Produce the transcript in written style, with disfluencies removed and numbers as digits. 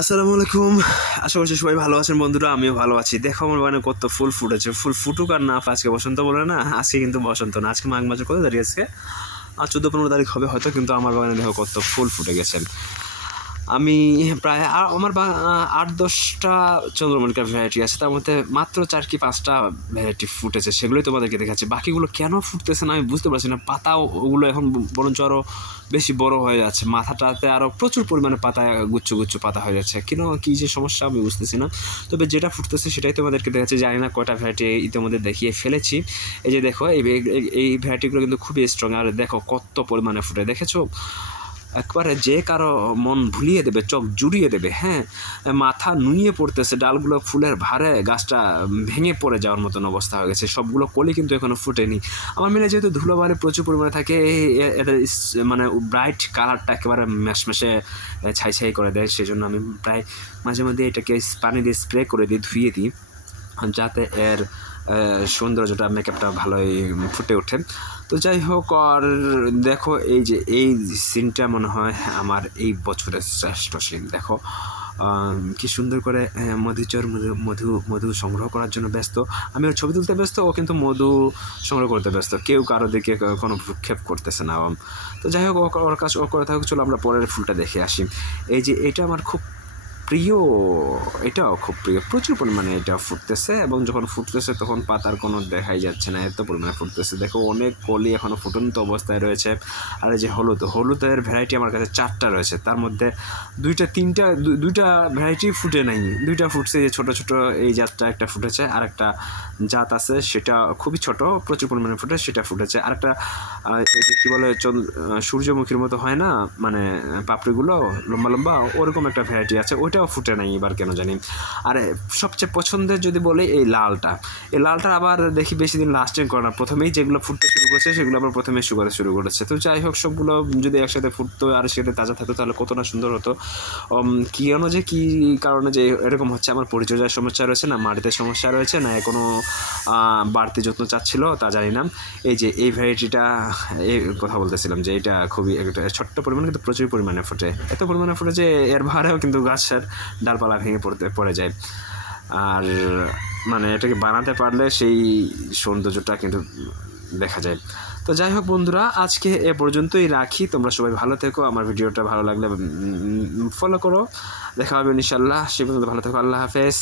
আসসালামু আলাইকুম। আশা করছি সবাই ভালো আছেন বন্ধুরা, আমিও ভালো আছি। দেখো আমার বাগানে কত ফুল ফুটেছে। ফুল ফুটুক আর না, আজকে বসন্ত বলে না, আজকে কিন্তু বসন্ত না, আজকে মাঘ মাসের কত তারিখ আজকে? 14-15 তারিখ হবে হয়তো, কিন্তু আমার বাগানে দেখো কত ফুল ফুটে গেছে। আমি প্রায় আমার 8-10টা চন্দ্রমল্লিকা ভ্যারাইটি আছে, তার মধ্যে মাত্র 4 কি 5টা ভ্যারাইটি ফুটেছে, সেগুলোই তোমাদেরকে দেখাচ্ছি। বাকিগুলো কেন ফুটতেছে না আমি বুঝতে পারছি না। পাতা ওগুলো এখন বরঞ্চ আরও বেশি বড় হয়ে যাচ্ছে, মাথাটাতে আরও প্রচুর পরিমাণে পাতা, গুচ্ছ গুচ্ছ পাতা হয়ে যাচ্ছে। কী যে সমস্যা আমি বুঝতেছি না। তবে যেটা ফুটতেছে সেটাই তোমাদেরকে দেখাচ্ছি। জানি না কয়টা ভ্যারাইটি ইতিমধ্যে দেখিয়ে ফেলেছি। এই যে দেখো, এই ভ্যারাইটিগুলো কিন্তু খুবই স্ট্রং। আর দেখো কত পরিমাণে ফুটে, দেখেছো? একবারে যে কারো মন ভুলিয়ে দেবে, চোখ জুড়িয়ে দেবে। হ্যাঁ, মাথা নুইয়ে পড়তেছে, ডালগুলো ফুলের ভারে গাছটা ভেঙে পড়ে যাওয়ার মতন অবস্থা হয়ে গেছে। সবগুলো কলি কিন্তু এখনও ফুটেনি। আমার মিলে যেহেতু ধুলোবালি প্রচুর পরিমাণে থাকে, এদের মানে ব্রাইট কালারটা একেবারে ম্যাশম্যাশে ছাই ছাই করে দেয়। সেই জন্য আমি প্রায় মাঝে মধ্যে এটাকে পানি দিয়ে স্প্রে করে দিই, ধুয়ে দিই, যাতে এর সৌন্দর্যটা, মেকআপটা ভালোই ফুটে ওঠে। তো যাই হোক, আর দেখো এই সিনটা মনে হয় আমার এই বছরের শ্রেষ্ঠ সিন। দেখো কি সুন্দর করে মধুচর মধু সংগ্রহ করার জন্য ব্যস্ত। আমি ওর ছবি তুলতে ব্যস্ত, ও কিন্তু মধু সংগ্রহ করতে ব্যস্ত। কেউ কারো দিকে কোনো ভ্রুক্ষেপ করতেছে না। তো যাই হোক, ওর কাছে ও করে থাকুক। চলো আমরা পরের ফুলটা দেখে আসি। এটা আমার খুব প্রিয়, এটাও খুব প্রিয়। প্রচুর পরিমাণে এটা ফুটতেছে, এবং যখন ফুটতেছে তখন পাতার কোনো দেখাই যাচ্ছে না, এত পরিমাণে ফুটতেছে। দেখো অনেক কলি এখনও ফুটন্ত অবস্থায় রয়েছে। আর এই যে হলুদের ভ্যারাইটি আমার কাছে 4টা রয়েছে, তার মধ্যে দুইটা ভ্যারাইটি ফুটে নাই, 2টা ফুটছে। যে ছোটো ছোটো এই জাতটা একটা ফুটেছে, আর একটা জাত আছে সেটা খুবই ছোট, প্রচুর পরিমাণে ফুটে, সেটা ফুটেছে। আর একটা কী বলে সূর্যমুখীর মতো হয় না, মানে পাপড়িগুলো লম্বা লম্বা, ওরকম একটা ভ্যারাইটি আছে, ওইটাও ফুটে নাই এবার কেন জানি। আর সবচেয়ে পছন্দের যদি বলে এই লালটা আবার দেখি বেশি দিন লাস্টিং করে না। প্রথমেই যেগুলো ফুটতে শুরু করেছে সেগুলো আবার প্রথমে শুকাতে শুরু করেছে। তো যাই হোক, সবগুলো যদি একসাথে ফুটতো আর সেটা তাজা থাকতো তাহলে কতটা সুন্দর হতো। কী কারণে যে এরকম হচ্ছে, আমার পরিচর্যার সমস্যা রয়েছে, না মাটিতে সমস্যা রয়েছে, না কোনো বাড়তি যত্ন চাচ্ছিল, তা জানি না। এই ভ্যারাইটিটা কথা বলতেছিলাম যে এটা খুবই একটা ছোট্ট পরিমাণ, কিন্তু প্রচুর পরিমাণে ফোটে। এত পরিমাণে ফোটে যে এর ভারেও কিন্তু গাছের ডালপালা ভেঙে পড়ে যায়। আর মানে এটাকে বানাতে পারলে সেই সৌন্দর্যটা কিন্তু দেখা যায়। তো যাই হোক বন্ধুরা, আজকে এ পর্যন্তই রাখি। তোমরা সবাই ভালো থেকো। আমার ভিডিওটা ভালো লাগলে ফলো করো। দেখা হবে ইনশাল্লাহ। সে পর্যন্ত ভালো থেকো। আল্লাহ হাফেজ।